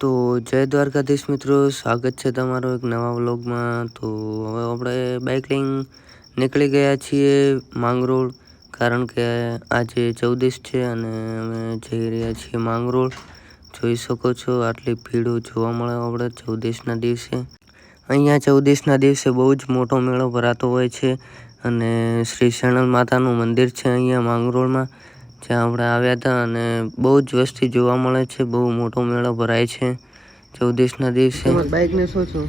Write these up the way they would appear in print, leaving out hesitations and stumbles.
તો જય દ્વારકાધીશ મિત્રો, સ્વાગત છે તમારો એક નવા વ્લોગમાં। તો હવે આપણે બાઇક લઈને નીકળી ગયા છીએ માંગરોળ, કારણ કે આજે 14 છે અને અમે જઈ રહ્યા છીએ માંગરોળ। જોઈ શકો છો આટલી ભીડ જોવા મળે આપણે 14ના દિવસે। અહીંયા 14ના દિવસે બહુ જ મોટો મેળો ભરાતો હોય છે અને શ્રી શણલ માતાનું મંદિર છે અહીંયા માંગરોળમાં, જ્યાં આપણે આવ્યા હતા અને બહુ જ વસ્તી જોવા મળે છે। બહુ મોટો મેળો ભરાય છે 14ના દિવસે। તમારા બાઇકને શું છો?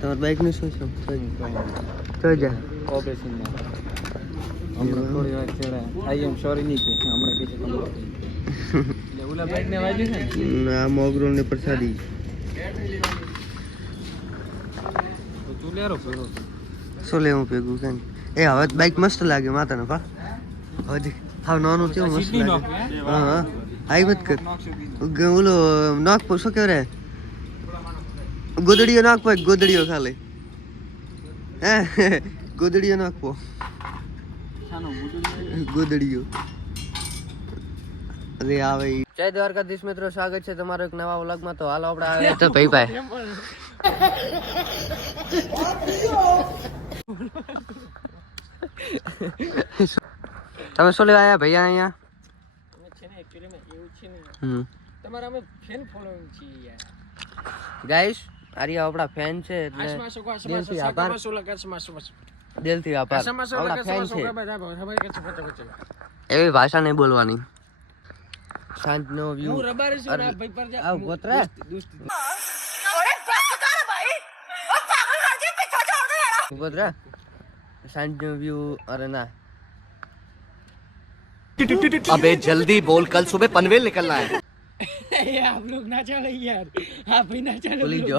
તમારા બાઇકને શું છો? તો જા ઓપરેશનમાં હમણાં થોડી વાર ચડા આઈ એમ સોરી નહીં કે હમણાં કે એટલે ઓલા બાઇકને વાગ્યું છે ના મોગરોળ ને પ્રસાદી તું લેરો પેલો શું લેવું ભેગું કેમ એ હવે બાઇક મસ્ત લાગે માતાને પા હવે હાવ નાનું કેવું મસ્ત લાગે। હા આઈ મત કર ઓલો નાક પર શું કહેવાય ગોદડીયો નાખવો ગોદડીયો ખાલી હે ગોદડીયો નાખવો ગોદડીયો અરે આવે। જય દ્વારકાધીશ મિત્રો, સ્વાગત છે તમારો એક નવા વ્લોગમાં। તો હાલો આપણે આવે તો ભાઈ ભાઈ તમે શું લેવા આવ્યા ભૈયા અહીંયા? છે ને એકચ્યુઅલી એવું છે ને તમારા અમે ફેન ફોલોઈંગ છીએ યાર ગાઈસ। આર્યા આપણા ફેન છે એટલે દિલથી આભાર, દિલથી આભાર। આપણા ફેન છે એવી ભાષા નહીં બોલવાની। સાંજનો વ્યૂ આવ ગોતરા ગોતરા સાંજનો વ્યૂ અરે ના अबे जल्दी बोल, कल सुबह पनवेल निकलना है। आप लोग ना चले यार, आप ही ना चले। बोली जो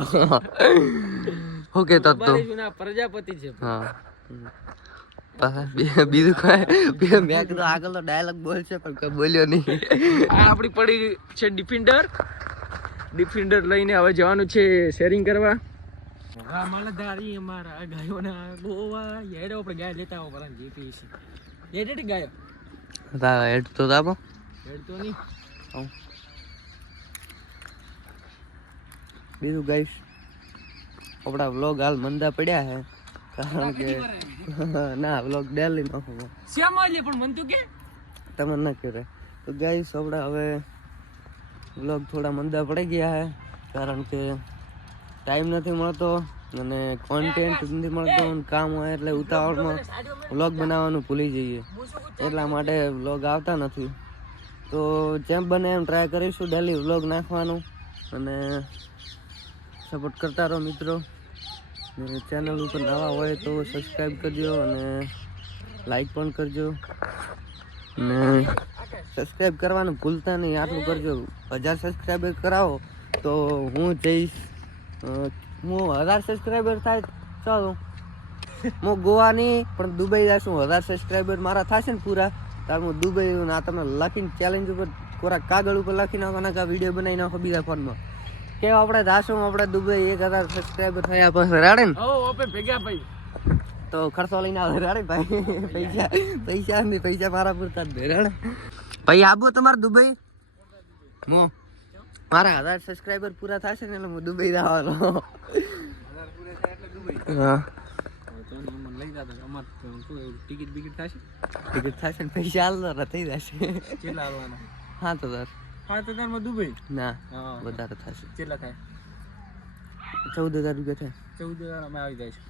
ओके तब तो प्रजापति છે। હા બીજું કઈ મેં કીધું આગળનો ડાયલોગ બોલશે પણ કઈ બોલ્યો નહીં। આ આપણી પડી છે ડિફેન્ડર લઈને હવે જવાનું છે શેરિંગ કરવા। માલધારી અમારા ગાયોના ગોવા હેડો આપણે ગાય લેતા આવો પરાન જીપી છે હેડ ગાયો હેડ તો દાબો હેડ તો નહીં બીજું ગાઈસ આપણા વ્લોગ હાલ મંદા પડ્યા છે કારણ કે ના વ્લોગ ડેલી નાખો શ્યામ આલે પણ મન તું કે તમને ના કરે તો ગાઈસ આપણે હવે વ્લોગ થોડા મંદા પડી ગયા છે કારણ કે ટાઈમ નથી મળતો અને કોન્ટેન્ટ નથી મળતો, કામ હોય એટલે ઉતાવળમાં વ્લોગ બનાવવાનું ભૂલી જઈએ, એટલા માટે વ્લોગ આવતા નથી। તો જેમ બને એમ ટ્રાય કરીશું ડેલી વ્લોગ નાખવાનું અને સપોર્ટ કરતા રહો મિત્રો। ચેનલ ઉપર નવા હોય તો સબસ્ક્રાઈબ કરજો અને લાઈક પણ કરજો અને સબસ્ક્રાઈબ કરવાનું ભૂલતા નહીં, આટલું કરજો। 1000 સબસ્ક્રાઈબર કરાવો તો હું જઈશ, હું 1000 સબસ્ક્રાઈબર થાય ચાલો હું ગોવા નહીં પણ દુબઈ જઈશું। 1000 સબસ્ક્રાઈબર મારા થશે ને પૂરા ત્યારે હું દુબઈ ના તમે લખીને ચેલેન્જ ઉપર કોરા કાગળ ઉપર લખી નાખો ને વિડીયો બનાવી નાખો બીજા ફોનમાં કે આપણે જાશું આપણે દુબઈ 1000 સબસ્ક્રાઈબર થયા પછી રાડે ને ભેગા ભાઈ તો ખર્ચો લઈને આવે રાડે ભાઈ પૈસા મારા પૂરતા જ રાડે ભાઈ આબો તમારે દુબઈ મો મારા 1000 સબસ્ક્રાઈબર પૂરા થશે ને એટલે હું દુબઈ જવાનો। હા ટિકિટ થશે ને પૈસા હાલવાના થઈ જશે। 7,000 માં દુબઈ ના વધારે થશે। કેટલા થાય? 14,000 રૂપિયા થાય। 14,000 અમે આવી જાય છે।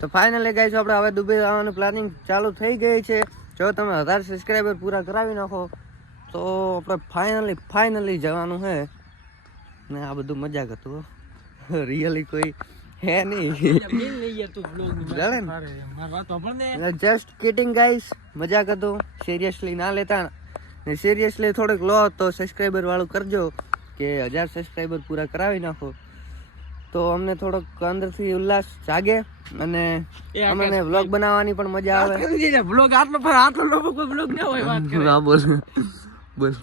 તો ફાઇનલી ગાઈસ આપણે હવે દુબઈ આવવાનું પ્લાનિંગ ચાલુ થઈ ગઈ છે। જો તમે 1000 સબસ્ક્રાઈબર પૂરા કરાવી નાખો તો આપણે ફાઇનલી જવાનું છે ને આ બધું મજાક હતું, રિયલી કોઈ હે નહીં, જસ્ટ કિડિંગ ગાઈસ, મજાક હતું, સિરિયસલી ના લેતા ને સિરિયસલી થોડુંક લો તો સબસ્ક્રાઈબર વાળું કરજો કે 1000 સબસ્ક્રાઈબર પૂરા કરાવી નાખો તો અમને થોડોક અંદરથી ઉલ્લાસ જાગે અને અમને વ્લોગ બનાવવાની પણ મજા આવે। વ્લોગ આટલો લોકો વ્લોગ ના હોય વાત કરે। હા બોલ બોલ